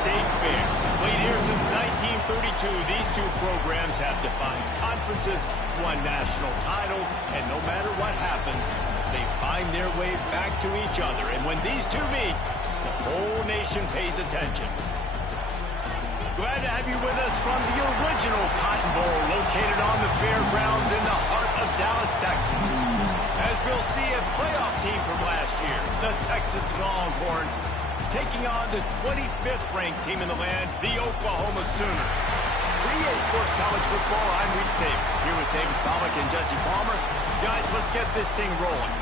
State Fair. Played here since 1932, these two programs have defined conferences, won national titles, and no matter what happens, they find their way back to each other. And when these two meet, the whole nation pays attention. Glad to have you with us from the original Cotton Bowl, located on the fairgrounds in the heart of Dallas, Texas. As we'll see, a playoff team from last year, the Texas Longhorns, taking on the 25th ranked team in the land, the Oklahoma Sooners. For EA Sports College Football, I'm Reese Davis, here with David Pollack and Jesse Palmer. Guys, let's get this thing rolling.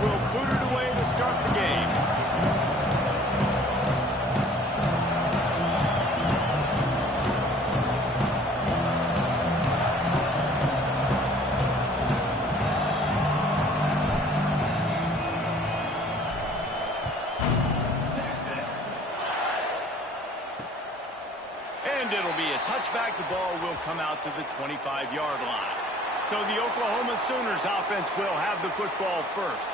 Will boot it away to start the game. And it'll be a touchback. The ball will come out to the 25-yard line. So the Oklahoma Sooners offense will have the football first.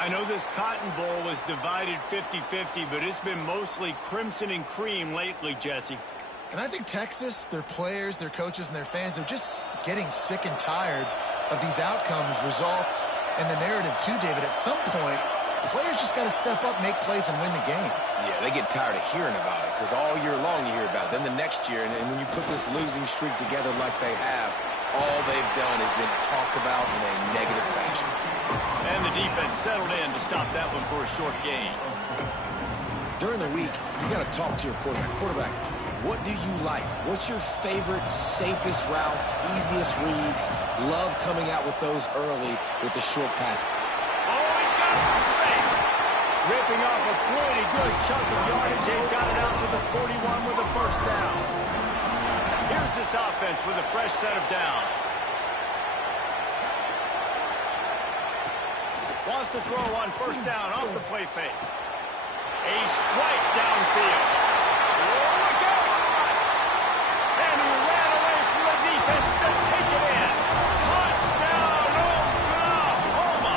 I know this Cotton Bowl is divided 50-50, but it's been mostly crimson and cream lately, Jesse. And I think Texas, their players, their coaches, and their fans, they're just getting sick and tired of these outcomes, results, and the narrative too, David. At some point, the players just got to step up, make plays, and win the game. Yeah, they get tired of hearing about it because all year long you hear about it. Then the next year, and when you put this losing streak together like they have, all they've done has been talked about in a negative fashion. And the defense settled in to stop that one for a short gain. During the week, you got to talk to your quarterback. Quarterback, what do you like? What's your favorite, safest routes, easiest reads? Love coming out with those early with the short pass. Oh, he's got some space. Ripping off a pretty good chunk of yardage and got it out to the 41 with a first down. Here's this offense with a fresh set of downs. Wants to throw on first down off the play fake. A strike downfield. Oh, look out! And he ran away from the defense to take it in. Touchdown, Oklahoma!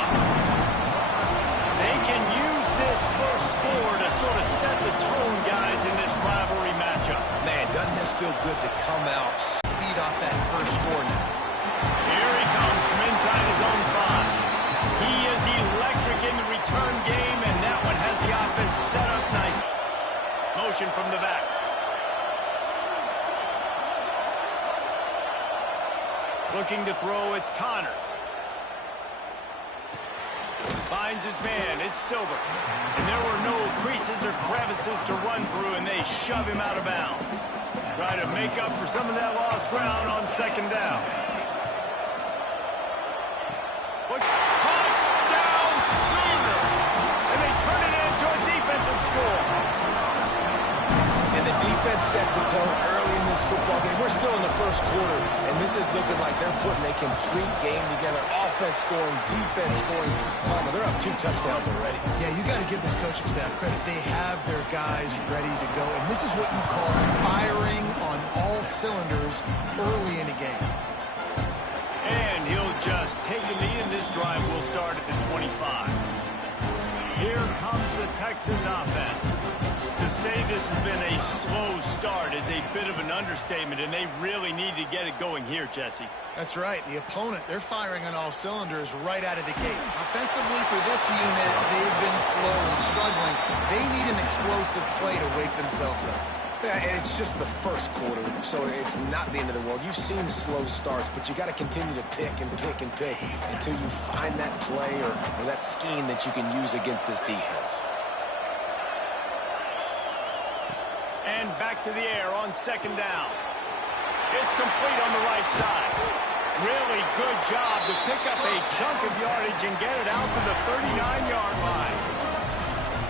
They can use this first score to sort of set the tone, guys, in this rivalry matchup. Man, doesn't this feel good to come out? Feed off that first score now. Here he comes from inside his own 5. He is electric in the return game, and that one has the offense set up nice. Motion from the back. Looking to throw, it's Connor. Finds his man, it's Silver. And there were no creases or crevices to run through, and they shove him out of bounds. Try to make up for some of that lost ground on second down. Touchdown Sooners! And they turn it into a defensive score. And the defense sets the tone early in this football game. We're still in the first quarter, and this is looking like they're putting a complete game together. Offense scoring, defense scoring. Palmer, they're up 2 touchdowns already. Yeah, you got to give this coaching staff credit. They have their guys ready to go, and this is what you call firing on all cylinders early in a game. And he'll just take a knee, and this drive will start at the 25. Here comes the Texas offense. To say this has been a slow start is a bit of an understatement, and they really need to get it going here, Jesse. That's right. The opponent, they're firing on all cylinders right out of the gate. Offensively, for this unit, they've been slow and struggling. They need an explosive play to wake themselves up. Yeah, and it's just the first quarter, so it's not the end of the world. You've seen slow starts, but you got to continue to pick and pick and pick until you find that play or that scheme that you can use against this defense. And back to the air on second down. It's complete on the right side. Really good job to pick up a chunk of yardage and get it out to the 39-yard line.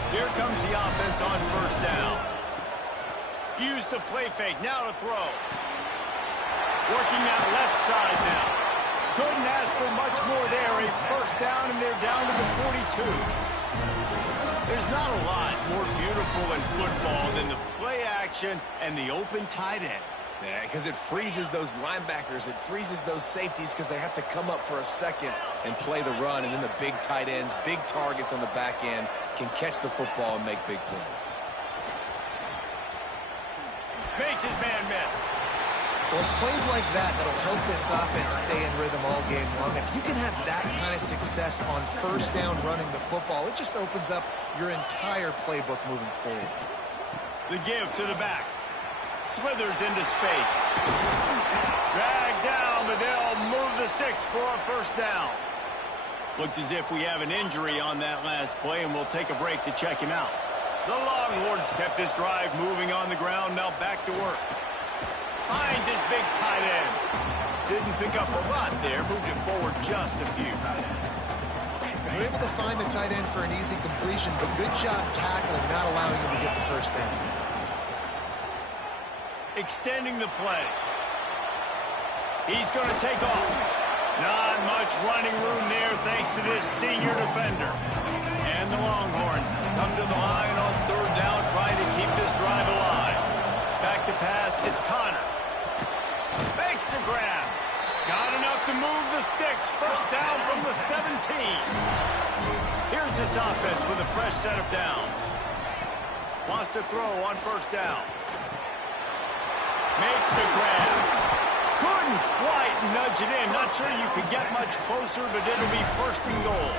Here comes the offense on first down. Use the play fake. Now to throw. Working that left side now. Couldn't ask for much more there. A first down, and they're down to the 42. There's not a lot more beautiful in football than the play action and the open tight end. Yeah, because it freezes those linebackers. It freezes those safeties because they have to come up for a second and play the run. And then the big tight ends, big targets on the back end can catch the football and make big plays. Makes his man miss. Well, it's plays like that that'll help this offense stay in rhythm all game long. If you can have that kind of success on first down running the football, it just opens up your entire playbook moving forward. The give to the back. Slithers into space. Dragged down, but they'll move the sticks for a first down. Looks as if we have an injury on that last play, and we'll take a break to check him out. The Longhorns kept this drive moving on the ground, now back to work. Finds his big tight end. Didn't pick up a lot there, moved it forward just a few. We're able to find the tight end for an easy completion, but good job tackling, not allowing him to get the first down. Extending the play. He's going to take off. Not much running room there thanks to this senior defender. And the Longhorns come to the line on third down, trying to keep this drive alive. Back to pass, it's Connor. Fakes the grab. Got enough to move the sticks. First down from the 17. Here's this offense with a fresh set of downs. Wants to throw on first down. Makes the grab. Couldn't quite nudge it in. Not sure you could get much closer, but it'll be first and goal.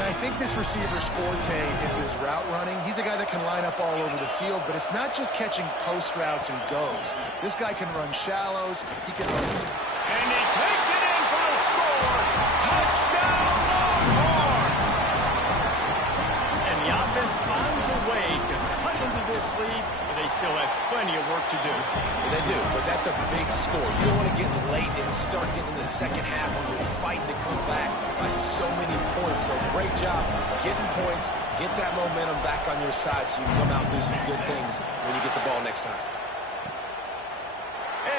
I think this receiver's forte is his route running. He's a guy that can line up all over the field, but it's not just catching post routes and goes. This guy can run shallows. He can run. And he takes it in for the score. Touchdown, Longhorns! And the offense finds a way to cut into this lead, but they still have plenty of work to do. Yeah, they do, but that's a big score. You don't want to get late and start getting in the second half when you're fighting to come back by so many points. So great job getting points, get that momentum back on your side so you can come out and do some good things when you get the ball next time.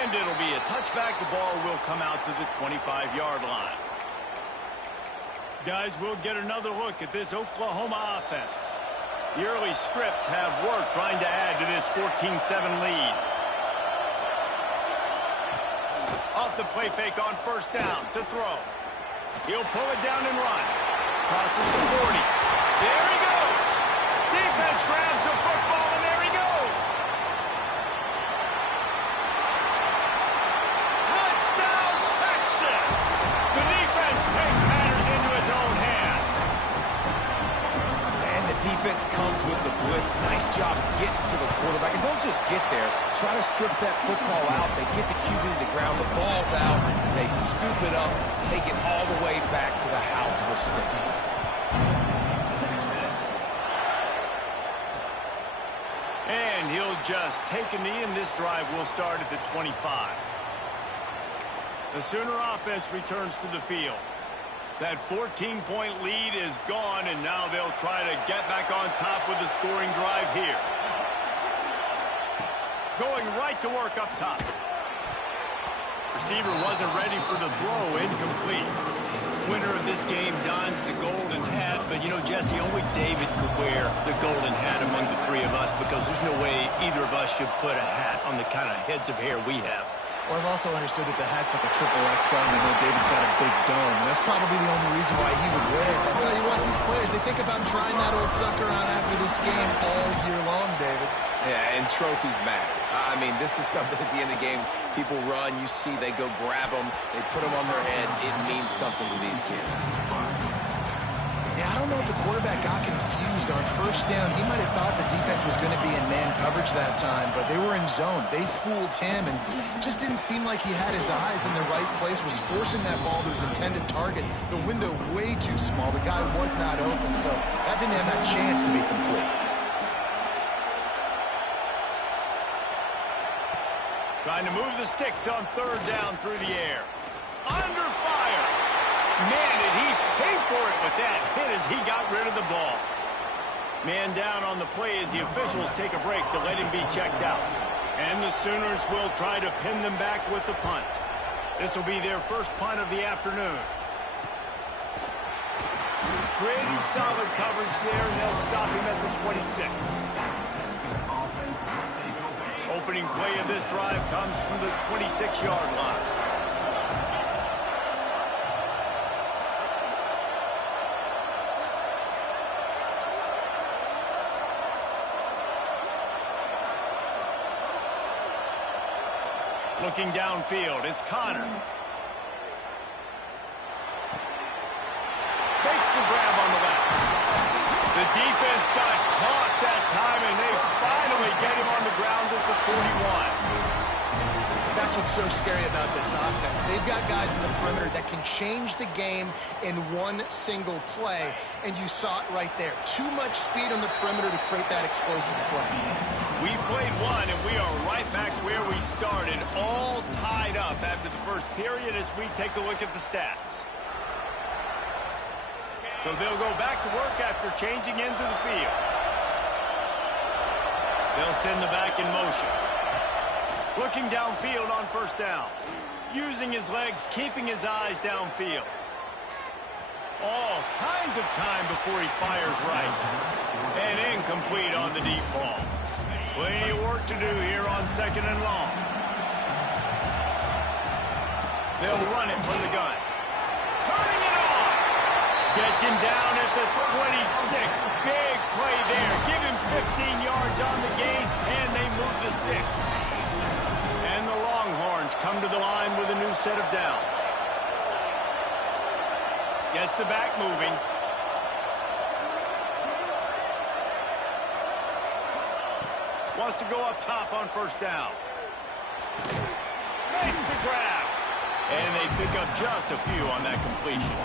And it'll be a touchback. The ball will come out to the 25-yard line. Guys, we'll get another look at this Oklahoma offense. The early scripts have worked trying to add to this 14-7 lead. Off the play fake on first down to throw. He'll pull it down and run. Crosses the 40. There he goes. Defense grabs the football, and there he goes. Touchdown, Texas. The defense takes matters into its own hands. And the defense comes with the blitz. Nice job getting to the quarterback. And don't just get there. Try to strip that football out. They get the QB to the ground. The ball's out. They scoop it up, take it all the way back to the house for 6. And he'll just take a knee, and this drive will start at the 25. The Sooner offense returns to the field. That 14-point lead is gone, and now they'll try to get back on top with the scoring drive here. Going right to work up top. Receiver wasn't ready for the throw, incomplete. Winner of this game dons the golden hat, but you know, Jesse, only David could wear the golden hat among the three of us because there's no way either of us should put a hat on the kind of heads of hair we have. Well, I've also understood that the hat's like a triple XL, and I know David's got a big dome, and that's probably the only reason why he would wear it. I'll tell you what, these players, they think about trying that old sucker on after this game all year long, David. Yeah, and trophies matter. I mean, this is something at the end of games. People run, you see, they go grab them, they put them on their heads. It means something to these kids. Yeah, I don't know if the quarterback got confused on first down. He might have thought the defense was going to be in man coverage that time, but they were in zone. They fooled him, and just didn't seem like he had his eyes in the right place, was forcing that ball to his intended target. The window way too small. The guy was not open, so that didn't have that chance to be complete. Trying to move the sticks on third down through the air. Under fire. Man, did he pay for it with that hit as he got rid of the ball. Man down on the play as the officials take a break to let him be checked out. And the Sooners will try to pin them back with the punt. This will be their first punt of the afternoon. Pretty solid coverage there, and they'll stop him at the 26. Opening play of this drive comes from the 26-yard line. Looking downfield, it's Connor. Makes the grab on the left. The defense got caught that time, and they finally get him on the ground at the 41. That's what's so scary about this offense. They've got guys in the perimeter that can change the game in one single play, and you saw it right there. Too much speed on the perimeter to create that explosive play. We played one, and we are right back where we started, all tied up after the first period as we take a look at the stats. So they'll go back to work after changing into the field. They'll send the back in motion. Looking downfield on first down. Using his legs, keeping his eyes downfield. All kinds of time before he fires right. And incomplete on the deep ball. Plenty of work to do here on second and long. They'll run it from the gun. Turning it on. Gets him down at the 26. Big play there. Give him 15 yards on the gain, and they move the sticks. And the Longhorns come to the line with a new set of downs. Gets the back moving. Wants to go up top on first down. Makes the grab. And they pick up just a few on that completion.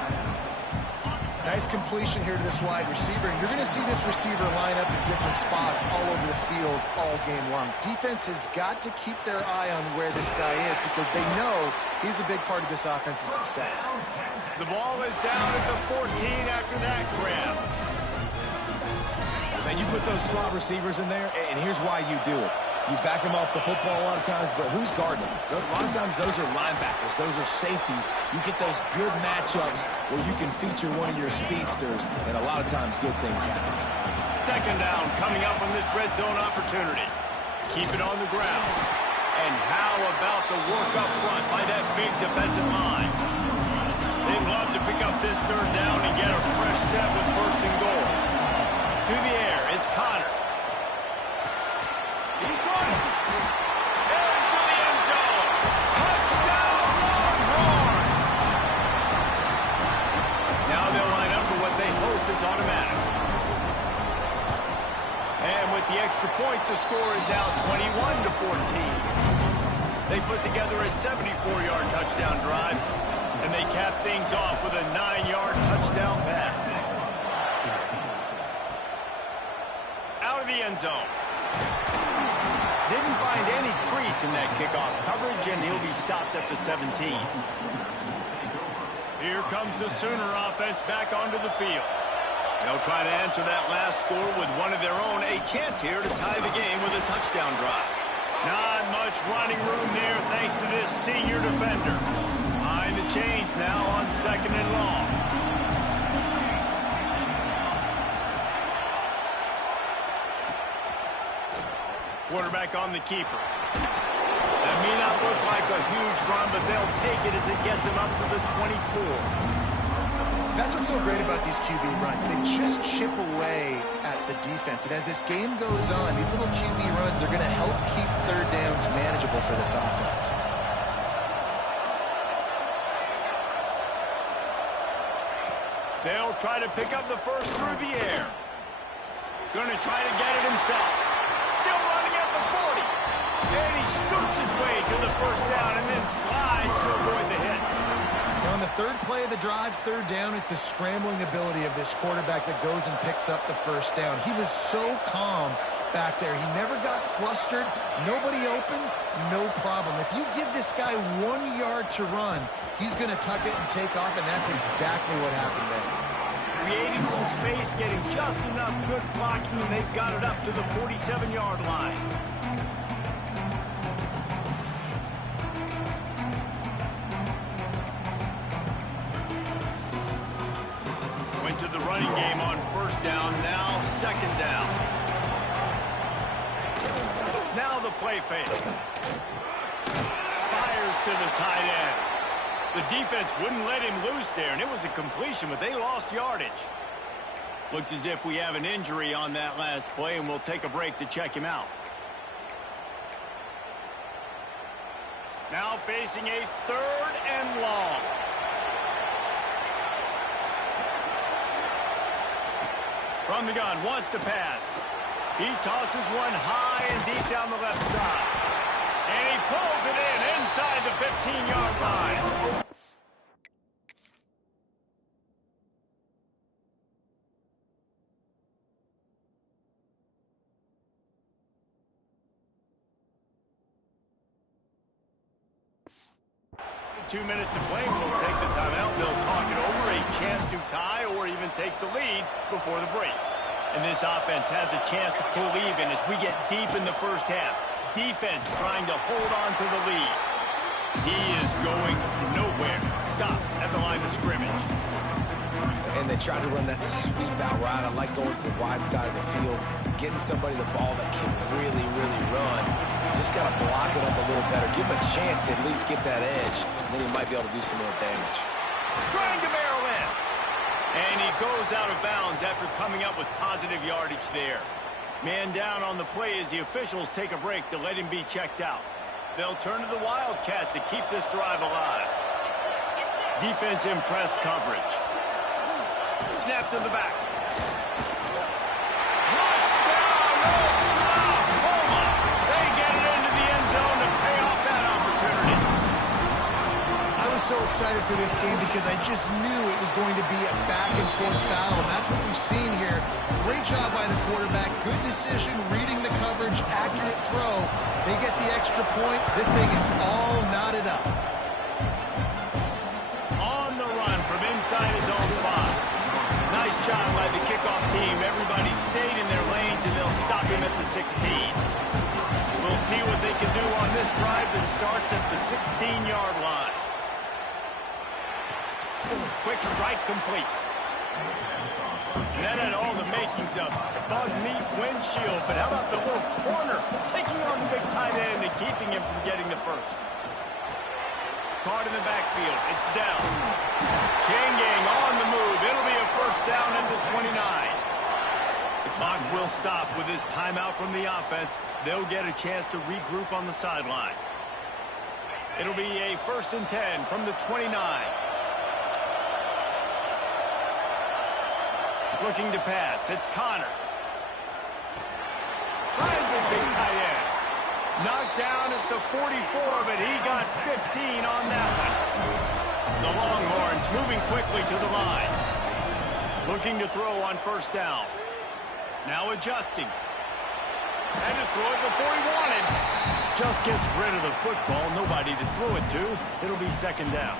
Nice completion here to this wide receiver. And you're going to see this receiver line up in different spots all over the field all game long. Defense has got to keep their eye on where this guy is because they know he's a big part of this offense's success. The ball is down at the 14 after that grab. Man, you put those slot receivers in there, and here's why you do it. You back them off the football a lot of times, but who's guarding them? A lot of times those are linebackers. Those are safeties. You get those good matchups where you can feature one of your speedsters, and a lot of times good things happen. Second down coming up on this red zone opportunity. Keep it on the ground. And how about the work up front by that big defensive line? They'd love to pick up this third down and get a fresh set with first and goal. To the air, it's Connor. He got it. Into the end zone. Touchdown, Longhorns! Now they'll line up for what they hope is automatic. And with the extra point, the score is now 21-14. They put together a 74-yard touchdown drive, and they cap things off with a 9-yard touchdown pass. Out of the end zone. Didn't find any crease in that kickoff coverage, and he'll be stopped at the 17. Here comes the Sooner offense back onto the field. They'll try to answer that last score with one of their own. A chance here to tie the game with a touchdown drive. Not much running room there thanks to this senior defender. Behind the chains now on second and long. Quarterback on the keeper. That may not look like a huge run, but they'll take it as it gets him up to the 24. That's what's so great about these QB runs. They just chip away at the defense. And as this game goes on, these little QB runs, they're going to help keep third downs manageable for this offense. They'll try to pick up the first through the air. Going to try to get it himself. Still running at the 40. And he scoops his way to the first down and then slides to avoid the hit. On the third play of the drive, third down, it's the scrambling ability of this quarterback that goes and picks up the first down. He was so calm back there. He never got flustered. Nobody open, no problem. If you give this guy 1 yard to run, he's going to tuck it and take off, and that's exactly what happened there. creating some space, getting just enough good blocking, and they've got it up to the 47-yard line. Went to the running game on first down, now second down. Now the play fake. Fires to the tight end. The defense wouldn't let him loose there, and it was a completion, but they lost yardage. Looks as if we have an injury on that last play, and we'll take a break to check him out. Now facing a 3rd and long. From the gun, wants to pass. He tosses one high and deep down the left side. And he pulls it in inside the 15-yard line. 2 minutes to play. We'll take the timeout. They'll talk it over, a chance to tie or even take the lead before the break. And this offense has a chance to pull even as we get deep in the first half. Defense trying to hold on to the lead. He is going nowhere. Stop at the line of scrimmage. And they tried to run that sweep out route. I like going to the wide side of the field, getting somebody the ball that can really, really run. Just got to block it up a little better. Give him a chance to at least get that edge, and then he might be able to do some more damage. Trying to barrel in. And he goes out of bounds after coming up with positive yardage there. Man down on the play as the officials take a break to let him be checked out. They'll turn to the Wildcat to keep this drive alive. Defense in press coverage. Snap to the back. Touchdown, Oklahoma! They get it into the end zone to pay off that opportunity. I was so excited for this game because I just knew it was going to be a back-and-forth battle, and that's what we've seen here. Great job by the quarterback. Good decision, reading the coverage, accurate throw. They get the extra point. This thing is all knotted up. On the run from inside his own 5. Nice job by the kickoff team. Everybody stayed in their lanes, and they'll stop him at the 16. We'll see what they can do on this drive that starts at the 16-yard line. Quick strike complete. And that had all the makings of bug meat windshield, but how about the little corner taking on the big tight end and keeping him from getting the first? Caught in the backfield. It's down. Chain gang on the move. It'll be a first down into 29. The clock will stop with this timeout from the offense. They'll get a chance to regroup on the sideline. It'll be a 1st and 10 from the 29. Looking to pass. It's Connor. Finds his big tight end. Knocked down at the 44, but he got 15 on that one. The Longhorns moving quickly to the line. Looking to throw on first down. Now adjusting. Had to throw it before he wanted. Just gets rid of the football. Nobody to throw it to. It'll be second down.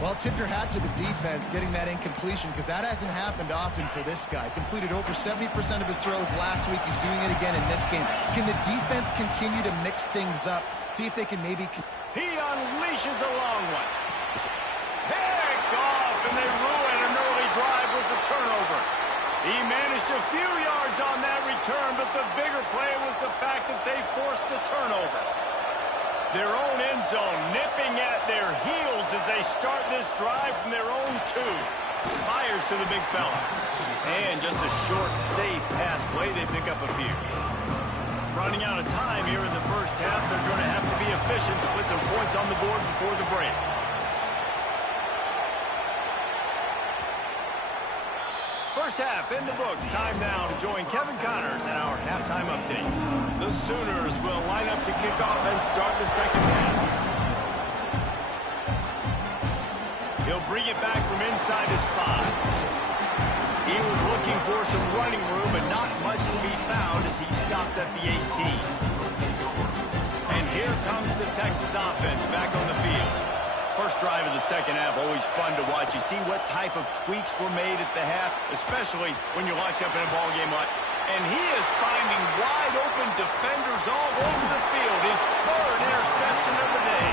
Well, tip your hat to the defense getting that incompletion because that hasn't happened often for this guy. Completed over 70% of his throws last week. He's doing it again in this game. Can the defense continue to mix things up? See if they can maybe... He unleashes a long one. Picked off, and they ruin an early drive with the turnover. He managed a few yards on that return, but the bigger play was the fact that they forced the turnover. Their own end zone nipping at their heels as they start this drive from their own 2. Fires to the big fella. And just a short, safe pass play. They pick up a few. Running out of time here in the first half. They're going to have to be efficient to put some points on the board before the break. First half in the books. Time now to join Kevin Connors in our halftime update. The Sooners will line up to kick off and start the second half. He'll bring it back from inside his 5. He was looking for some running room, but not much to be found as he stopped at the 18. And here comes the Texas offense back on the field. First drive of the second half, always fun to watch. You see what type of tweaks were made at the half, especially when you're locked up in a ball game like. And he is finding wide open defenders all over the field. His third interception of the day.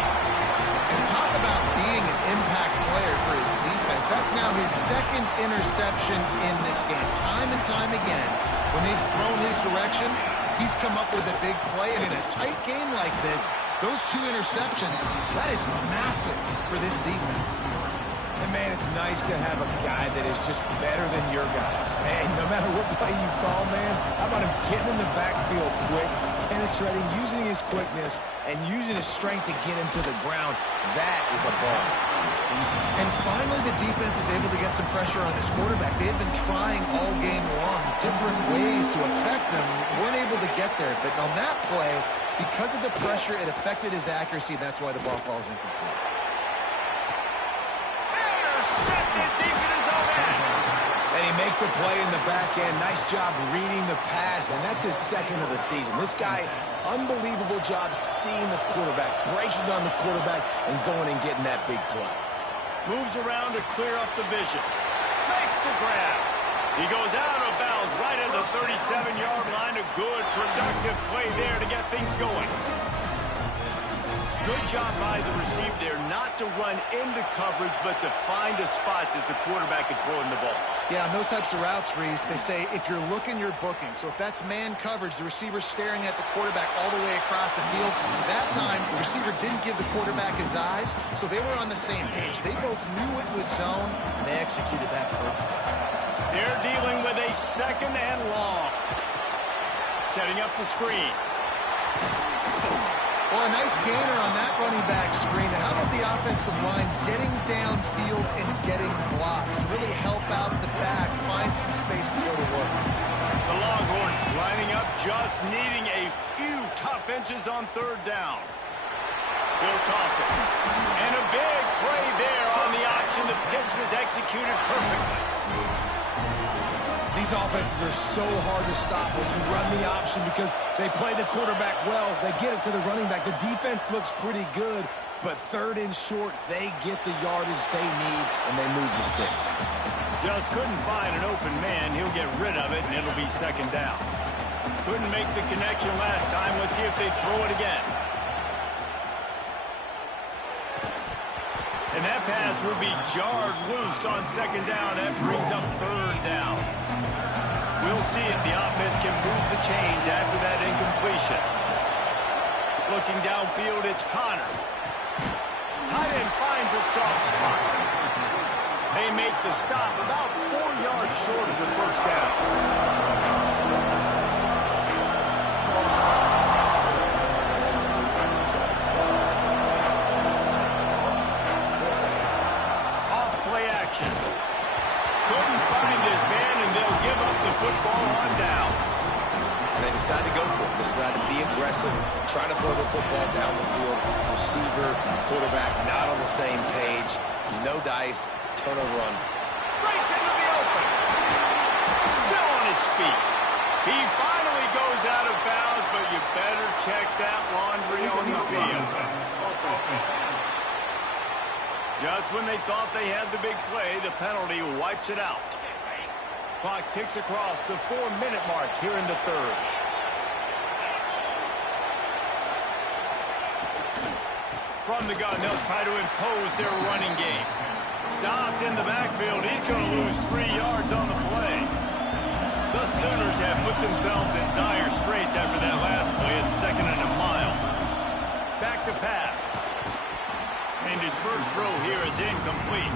And talk about being an impact player for his defense. That's now his second interception in this game. Time and time again, when they've thrown his direction, he's come up with a big play. And in a tight game like this, those 2 interceptions, that is massive for this defense. And, man, it's nice to have a guy that is just better than your guys. And no matter what play you call, man, how about him getting in the backfield quick, penetrating, using his quickness, and using his strength to get him to the ground. That is a ball. And finally, the defense is able to get some pressure on this quarterback. They had been trying all game long different ways to affect him. Weren't able to get there. But on that play, because of the pressure, it affected his accuracy. That's why the ball falls incomplete. Intercepted deep in his own end. And he makes a play in the back end. Nice job reading the pass, and that's his second of the season. This guy, unbelievable job seeing the quarterback, breaking on the quarterback, and going and getting that big play. Moves around to clear up the vision. Makes the grab. He goes out of bounds right at the 37-yard line. A good, productive play there to get things going. Good job by the receiver there not to run into coverage, but to find a spot that the quarterback could throw in the ball. Yeah, on those types of routes, Reese, they say if you're looking, you're booking. So if that's man coverage, the receiver's staring at the quarterback all the way across the field. That time, the receiver didn't give the quarterback his eyes, so they were on the same page. They both knew it was zone, and they executed that perfectly. They're dealing with a second and long. Setting up the screen. Well, a nice gainer on that running back screen. How about the offensive line getting downfield and getting blocks to really help out the back, find some space to go to work? The Longhorns lining up, just needing a few tough inches on third down. He'll toss it. And a big play there on the option. The pitch was executed perfectly. These offenses are so hard to stop when you run the option because they play the quarterback well. They get it to the running back. The defense looks pretty good, but third and short, they get the yardage they need, and they move the sticks. Just couldn't find an open man. He'll get rid of it, and it'll be second down. Couldn't make the connection last time. Let's see if they throw it again. And that pass will be jarred loose on second down. That brings up third down. We'll see if the offense can move the chains after that incompletion. Looking downfield, it's Connor. Tight end finds a soft spot. They make the stop about 4 yards short of the first down. Couldn't find his man, and they'll give up the football on downs. And they decide to go for it. Decide to be aggressive, trying to throw the football down the field. Receiver, quarterback, not on the same page. No dice, turnover run. Breaks into the open. Still on his feet. He finally goes out of bounds, but you better check that laundry on the field. Just when they thought they had the big play, the penalty wipes it out. Clock ticks across the 4-minute mark here in the third. From the gun, they'll try to impose their running game. Stopped in the backfield. He's going to lose 3 yards on the play. The Sooners have put themselves in dire straits after that last play at second and a mile. Back to pass. And his first throw here is incomplete.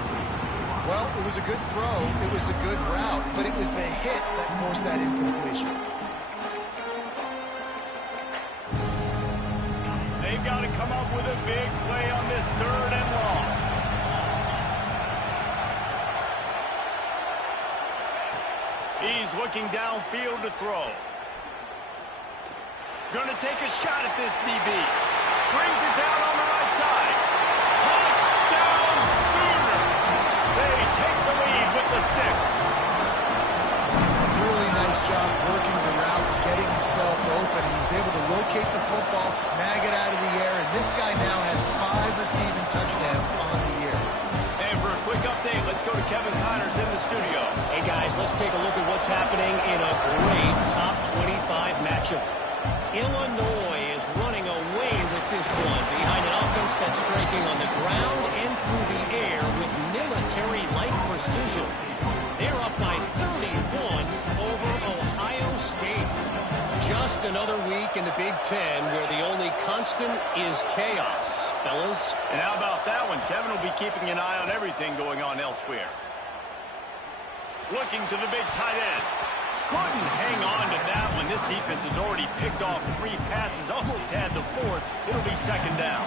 Well, it was a good throw. It was a good route, but it was the hit that forced that incompletion. They've got to come up with a big play on this third and long. He's looking downfield to throw. Going to take a shot at this DB. Brings it down on the right side. Touchdown, Sooner! They take the lead with the 6. Really nice job working the route, getting himself open. He was able to locate the football, snag it out of the air, and this guy now has 5 receiving touchdowns on the year. And for a quick update, let's go to Kevin Connors in the studio. Hey, guys, let's take a look at what's happening in a great top 25 matchup. Illinois is running away with this one behind an offense that's striking on the ground and through the air with military-like precision. They're up by 31 over Ohio State. Just another week in the Big Ten where the only constant is chaos, fellas. And how about that one? Kevin will be keeping an eye on everything going on elsewhere. Looking to the big tight end. Couldn't hang on to that one. This defense has already picked off 3 passes, almost had the 4th. It'll be second down.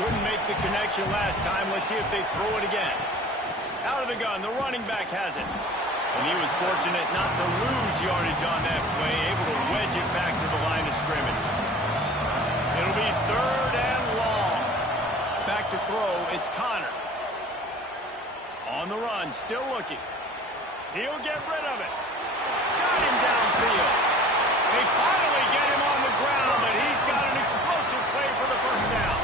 Couldn't make the connection last time. Let's see if they throw it again. Out of the gun, the running back has it. And he was fortunate not to lose yardage on that play, able to wedge it back to the line of scrimmage. It'll be 3rd and long. Back to throw, it's Connor. On the run, still looking. He'll get rid of it. Got him downfield. They finally get him on the ground, but he's got an explosive play for the first down.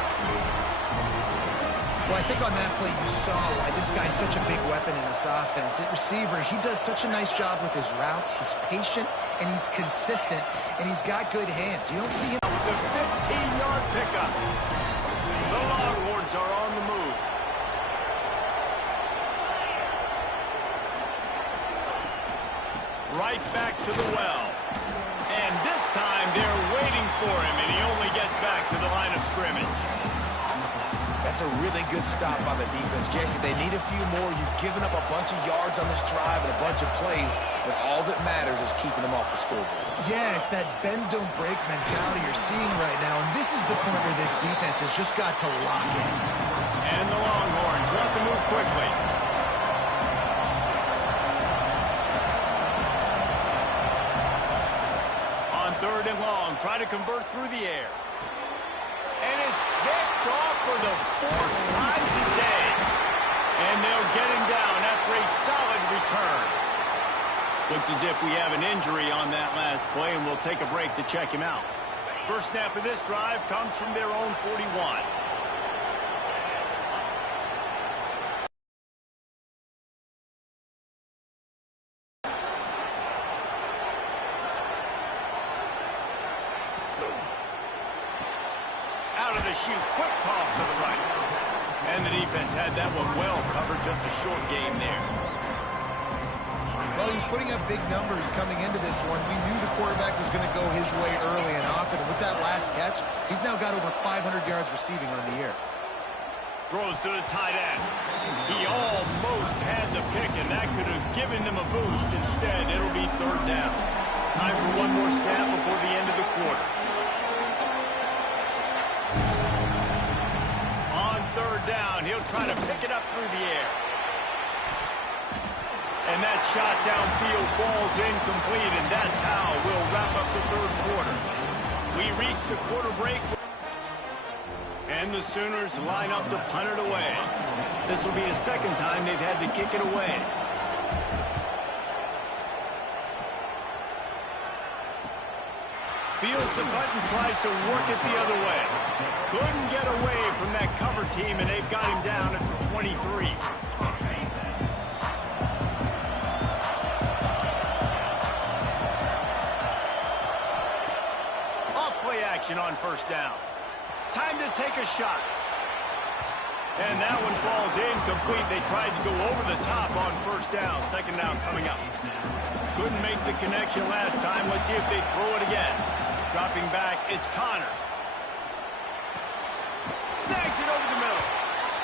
Well, I think on that play you saw why this guy's such a big weapon in this offense. At receiver, he does such a nice job with his routes. He's patient, and he's consistent, and he's got good hands. You don't see him with the 15-yard pickup. The Longhorns are on the move. Right back to the well. And this time they're waiting for him, and he only gets back to the line of scrimmage. That's a really good stop by the defense. Jesse, they need a few more. You've given up a bunch of yards on this drive and a bunch of plays, but all that matters is keeping them off the scoreboard. Yeah, it's that bend, don't break mentality you're seeing right now, and this is the point where this defense has just got to lock in. And the Longhorns want to move quickly. On 3rd and long, try to convert through the air. And it's picked off for the 4th time today. And they'll get him down after a solid return. Looks as if we have an injury on that last play, and we'll take a break to check him out. First snap of this drive comes from their own 41. Out of the chute, quick toss to the right. And the defense had that one well covered, just a short game there. Well, he's putting up big numbers coming into this one. We knew the quarterback was going to go his way early and often. And with that last catch, he's now got over 500 yards receiving on the year. Throws to the tight end. He almost had the pick, and that could have given him a boost. Instead, it'll be 3rd down. Time for one more snap before the end of the quarter. On 3rd down, he'll try to pick it up through the air. And that shot downfield falls incomplete, and that's how we'll wrap up the 3rd quarter. We reach the quarter break, and the Sooners line up to punt it away. This will be the 2nd time they've had to kick it away. Fields the button, tries to work it the other way. Couldn't get away from that cover team, and they've got him down at the 23. Off-play action on 1st down. Time to take a shot. And that one falls incomplete. They tried to go over the top on 1st down. 2nd down coming up. Couldn't make the connection last time. Let's see if they throw it again. Dropping back, it's Connor. Snags it over the middle.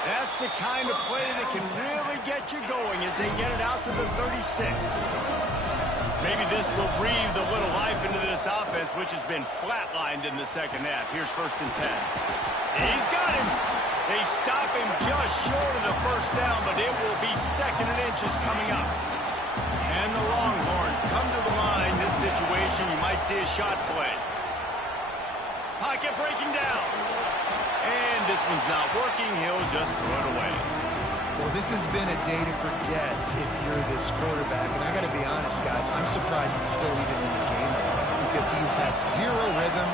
That's the kind of play that can really get you going as they get it out to the 36. Maybe this will breathe a little life into this offense, which has been flatlined in the 2nd half. Here's 1st and 10. He's got him. They stop him just short of the 1st down, but it will be 2nd and inches coming up. And the Longhorns come to the line. This situation, you might see a shot play. Pocket breaking down. And this one's not working. He'll just throw it away. Well, this has been a day to forget if you're this quarterback. And I got to be honest, guys, I'm surprised he's still even in the game right now because he's had zero rhythm.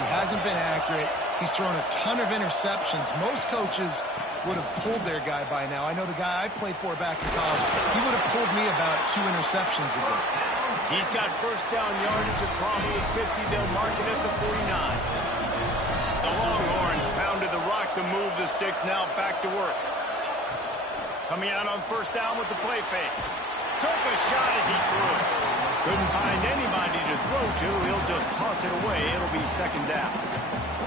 He hasn't been accurate. He's thrown a ton of interceptions. Most coaches would have pulled their guy by now. I know the guy I played for back in college, he would have pulled me about 2 interceptions ago. He's got first down yardage across the 50. They'll mark it at the 49. The Longhorns pounded the rock to move the sticks. Now back to work. Coming out on first down with the play fake. Took a shot as he threw it. Couldn't find anybody to throw to. He'll just toss it away. It'll be second down.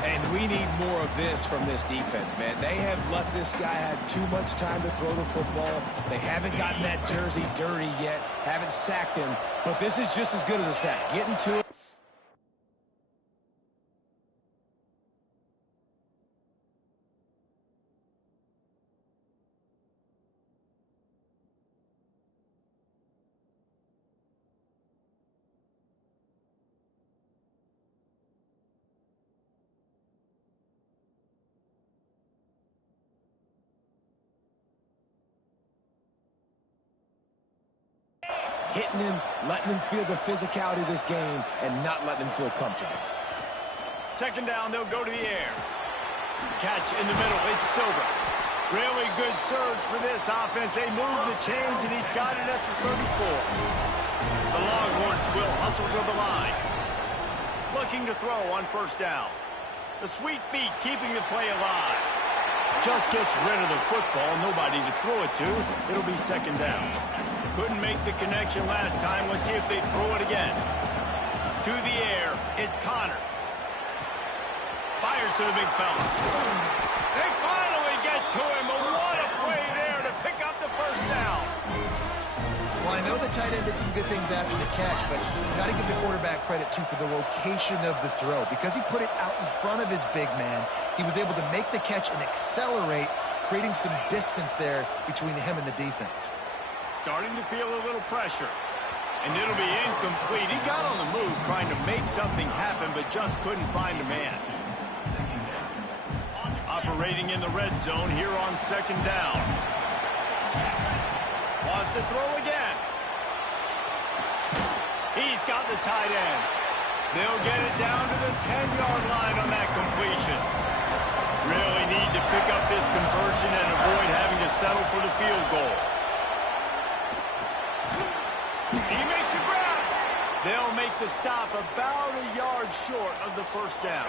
And we need more of this from this defense, man. They have let this guy have too much time to throw the football. They haven't gotten that jersey dirty yet. Haven't sacked him. But this is just as good as a sack. Getting to it. Hitting him, letting him feel the physicality of this game, and not letting him feel comfortable. Second down, they'll go to the air. Catch in the middle, it's Silva. Really good surge for this offense. They move the chains, and he's got it at the 34. The Longhorns will hustle to the line. Looking to throw on first down. The sweet feet keeping the play alive. Just gets rid of the football, nobody to throw it to. It'll be second down. Couldn't make the connection last time. Let's see if they throw it again. To the air, it's Connor. Fires to the big fella. They finally get to him, but what a play there to pick up the first down. Well, I know the tight end did some good things after the catch, but you got to give the quarterback credit, too, for the location of the throw. Because he put it out in front of his big man, he was able to make the catch and accelerate, creating some distance there between him and the defense. Starting to feel a little pressure. And it'll be incomplete. He got on the move trying to make something happen, but just couldn't find a man. Operating in the red zone here on second down. Wants to throw again. He's got the tight end. They'll get it down to the 10-yard line on that completion. Really need to pick up this conversion and avoid having to settle for the field goal. He makes a grab. They'll make the stop about a yard short of the first down.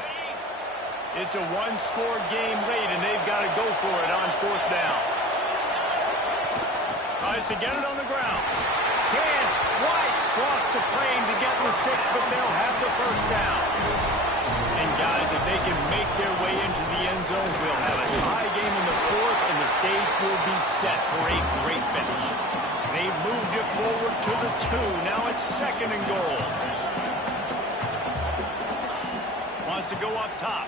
It's a one-score game late, and they've got to go for it on fourth down. Tries to get it on the ground. Can White cross the plane to get the 6, but they'll have the first down. And guys, if they can make their way into the end zone, we'll have a tie game in the fourth, and the stage will be set for a great finish. They've moved it forward to the 2. Now it's second and goal. Wants to go up top.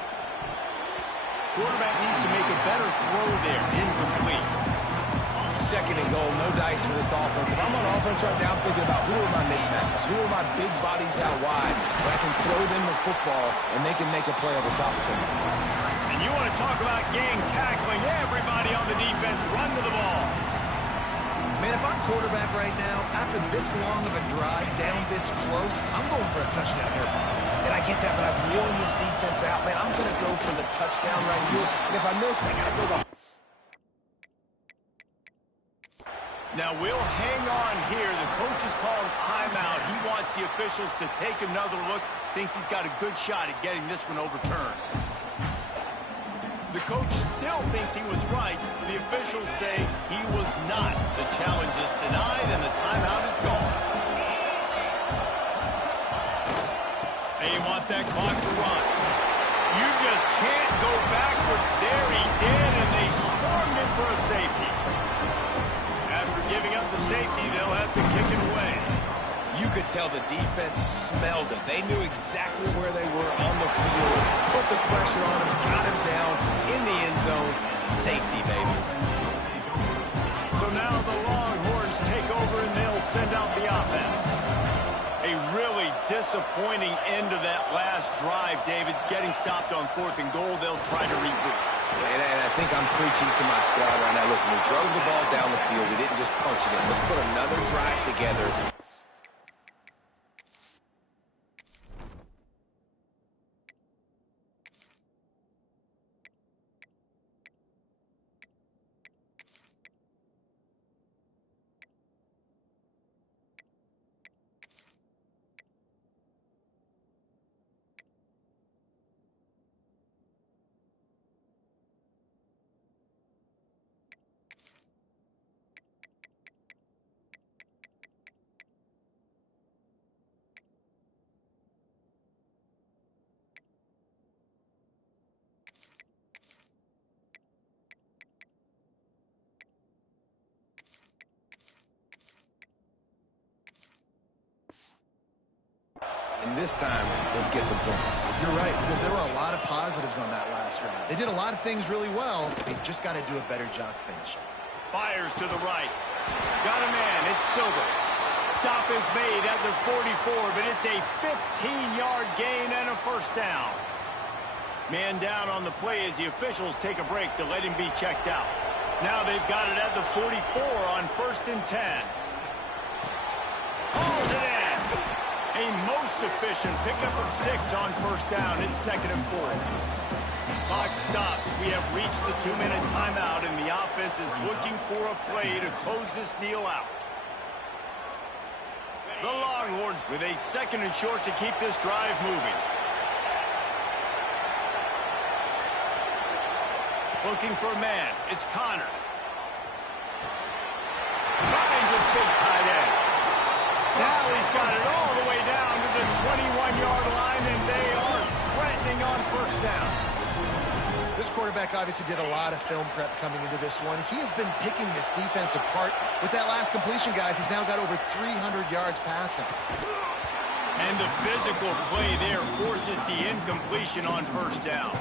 Quarterback needs to make a better throw there. Incomplete. Second and goal, no dice for this offense. If I'm on offense right now, I'm thinking about who are my mismatches, who are my big bodies out wide, where I can throw them the football and they can make a play over top of somebody. And you want to talk about gang tackling, everybody on the defense run to the ball. Man, if I'm quarterback right now, after this long of a drive down this close, I'm going for a touchdown here. And I get that, but I've worn this defense out, man. I'm going to go for the touchdown right here. And if I miss, they got to go the... Now we'll hang on here. The coach has called a timeout. He wants the officials to take another look. Thinks he's got a good shot at getting this one overturned. The coach still thinks he was right. The officials say he was not. The challenge is denied, and the timeout is gone. They want that clock to run. You just can't go backwards there. He did, and they swarmed him for a safety. After giving up the safety, they'll have to kick it away. You could tell the defense smelled it. They knew exactly where they were on the field, put the pressure on him, got him down in the end zone. Safety, baby. So now the Longhorns take over, and they'll send out the offense. A really disappointing end to that last drive, David. Getting stopped on 4th and goal, they'll try to regroup. And I think I'm preaching to my squad right now. Listen, we drove the ball down the field. We didn't just punch it in. Let's put another drive together. And this time, let's get some points. You're right, because there were a lot of positives on that last drive. They did a lot of things really well. They've just got to do a better job finishing. Fires to the right. Got a man. It's Silver. Stop is made at the 44, but it's a 15-yard gain and a first down. Man down on the play as the officials take a break to let him be checked out. Now they've got it at the 44 on 1st and 10. Hauls it in. A most efficient pickup of 6 on 1st down. It's 2nd and 4. Clock stopped. We have reached the 2-minute timeout, and the offense is looking for a play to close this deal out. The Longhorns with a 2nd and short to keep this drive moving. Looking for a man. It's Connor. Finds his big tight end. Now he's got it all the way down to the 21-yard line, and they are threatening on 1st down. This quarterback obviously did a lot of film prep coming into this one. He has been picking this defense apart. With that last completion, guys, he's now got over 300 yards passing. And the physical play there forces the incompletion on 1st down.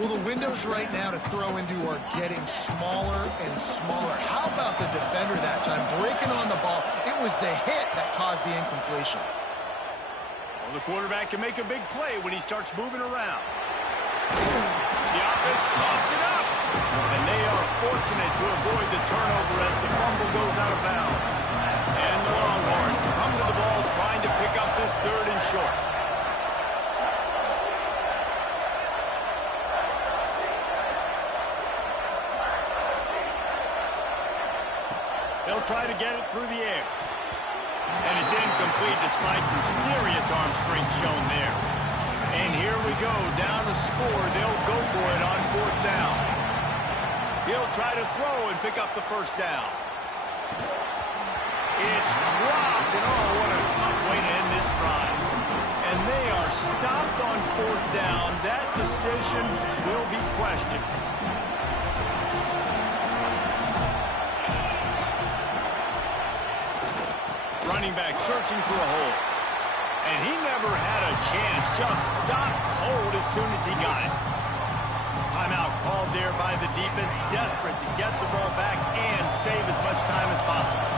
Well, the windows right now to throw into are getting smaller and smaller. How about the defender that time breaking on the ball? It was the hit that caused the incompletion. Well, the quarterback can make a big play when he starts moving around. The offense coughs it up. And they are fortunate to avoid the turnover as the fumble goes out of bounds. And the Longhorns come to the ball trying to pick up this 3rd and short. They'll try to get it through the air. And it's incomplete despite some serious arm strength shown there. And here we go, down to score. They'll go for it on 4th down. He'll try to throw and pick up the 1st down. It's dropped, and oh, what a tough way to end this drive. And they are stopped on 4th down. That decision will be questioned. Running back searching for a hole. And he never had a chance. Just stopped cold as soon as he got it. Timeout called there by the defense, desperate to get the ball back and save as much time as possible.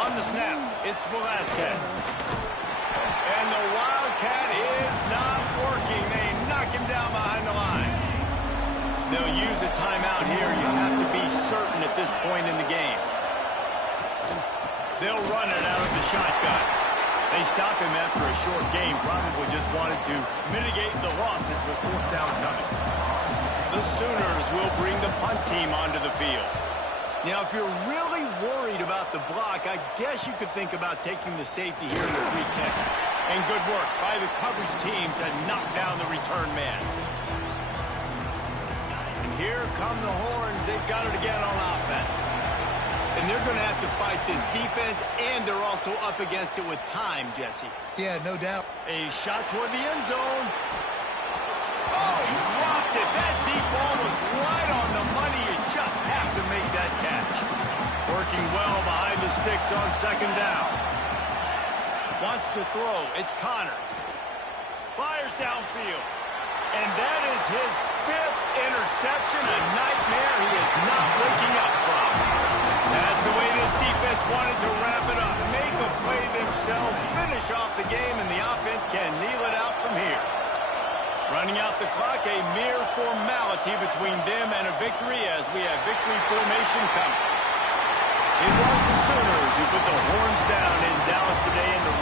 On the snap, it's Velasquez. And the Wildcat is not working. They knock him down behind the line. They'll use a timeout here. You have to be certain at this point in the game. They'll run it out of the shotgun. They stop him after a short game. Probably just wanted to mitigate the losses with 4th down coming. The Sooners will bring the punt team onto the field. Now, if you're really worried about the block, I guess you could think about taking the safety here in the free kick. And good work by the coverage team to knock down the return man. Here come the Horns. They've got it again on offense. And they're going to have to fight this defense, and they're also up against it with time, Jesse. Yeah, no doubt. A shot toward the end zone. Oh, he dropped it. That deep ball was right on the money. You just have to make that catch. Working well behind the sticks on 2nd down. Wants to throw. It's Connor. Fires downfield. And that is his fifth interception, a nightmare he is not waking up from. That's the way this defense wanted to wrap it up. Make a play themselves, finish off the game, and the offense can kneel it out from here. Running out the clock, a mere formality between them and a victory as we have victory formation coming. It was the Sooners who put the horns down in Dallas today in the